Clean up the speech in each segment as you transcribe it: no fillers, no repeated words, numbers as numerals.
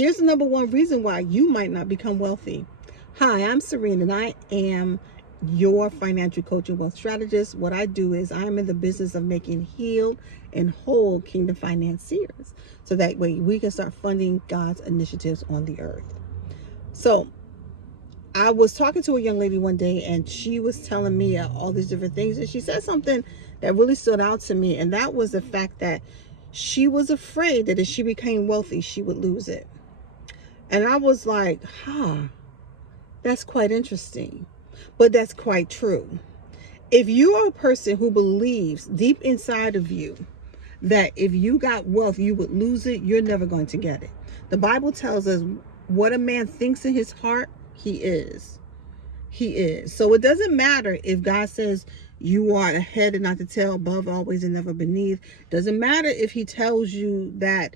Here's the number one reason why you might not become wealthy. Hi, I'm Serene, and I am your financial coach and wealth strategist. What I do is I'm in the business of making healed and whole kingdom financiers, so that way we can start funding God's initiatives on the earth. So I was talking to a young lady one day, and she was telling me all these different things, and she said something that really stood out to me, and that was the fact that she was afraid that if she became wealthy, she would lose it. And I was like, that's quite interesting, but that's quite true. If you are a person who believes deep inside of you that if you got wealth, you would lose it, you're never going to get it. The Bible tells us what a man thinks in his heart, he is. He is. So it doesn't matter if God says you are the head and not the tail, above always and never beneath. Doesn't matter if he tells you that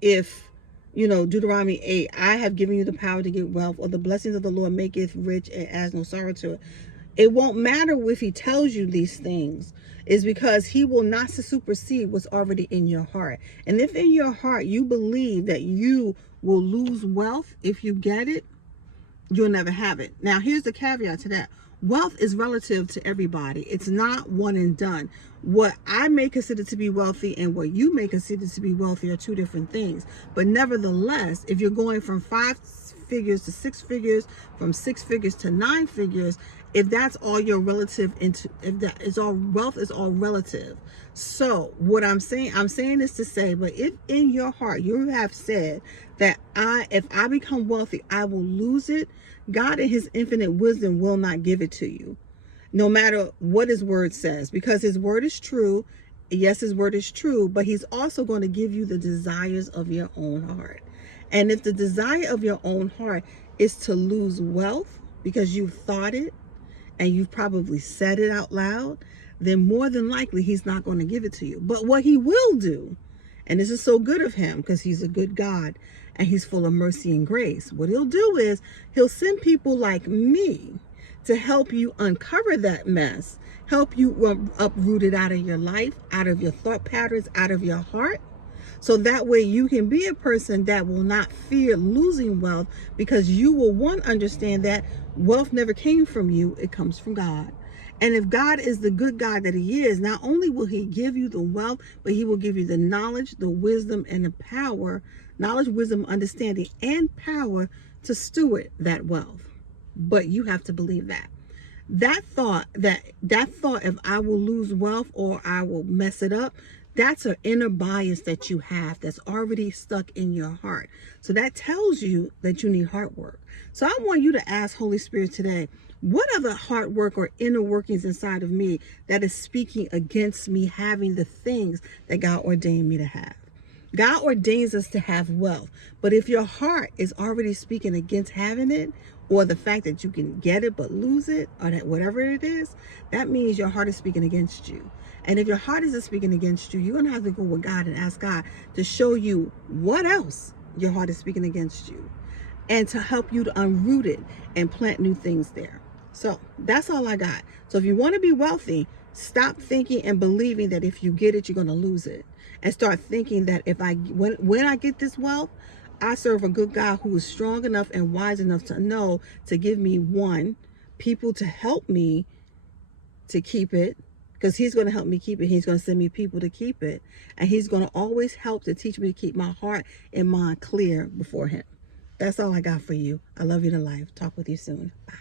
if Deuteronomy 8, I have given you the power to get wealth, or the blessings of the Lord maketh rich and adds no sorrow to it. It won't matter if he tells you these things, is because he will not supersede what's already in your heart. And if in your heart you believe that you will lose wealth if you get it, you'll never have it. Now, here's the caveat to that. Wealth is relative to everybody. It's not one and done. What I may consider to be wealthy and what you may consider to be wealthy are two different things. But nevertheless, if you're going from 5 figures to 6 figures, from 6 figures to 9 figures, if that's all your relative into, if that is all, wealth is all relative. So what I'm saying is to say, but if in your heart you have said that if I become wealthy, I will lose it, God in his infinite wisdom will not give it to you, no matter what his word says, because his word is true. Yes, his word is true, but he's also going to give you the desires of your own heart. And if the desire of your own heart is to lose wealth because you've thought it and you've probably said it out loud, then more than likely he's not going to give it to you. But what he will do, and this is so good of him because he's a good God and he's full of mercy and grace, what he'll do is he'll send people like me to help you uncover that mess, help you uproot it out of your life, out of your thought patterns, out of your heart. So that way you can be a person that will not fear losing wealth, because you will, one, understand that wealth never came from you, it comes from God. And if God is the good God that he is, not only will he give you the wealth, but he will give you the knowledge, the wisdom, and the power, knowledge, wisdom, understanding, and power to steward that wealth. But you have to believe that. That thought, if I will lose wealth or I will mess it up, that's an inner bias that you have that's already stuck in your heart. So that tells you that you need heart work. So I want you to ask Holy Spirit today, what are the heart work or inner workings inside of me that is speaking against me having the things that God ordained me to have? God ordains us to have wealth. But if your heart is already speaking against having it, or the fact that you can get it but lose it, or that whatever it is, that means your heart is speaking against you. And if your heart isn't speaking against you, you're going to have to go with God and ask God to show you what else your heart is speaking against you, and to help you to unroot it and plant new things there. So that's all I got. So if you want to be wealthy, stop thinking and believing that if you get it, you're going to lose it. And start thinking that when I get this wealth, I serve a good God who is strong enough and wise enough to know to give me, one, people to help me to keep it, because he's going to help me keep it. He's going to send me people to keep it. And he's going to always help to teach me to keep my heart and mind clear before him. That's all I got for you. I love you to life. Talk with you soon. Bye.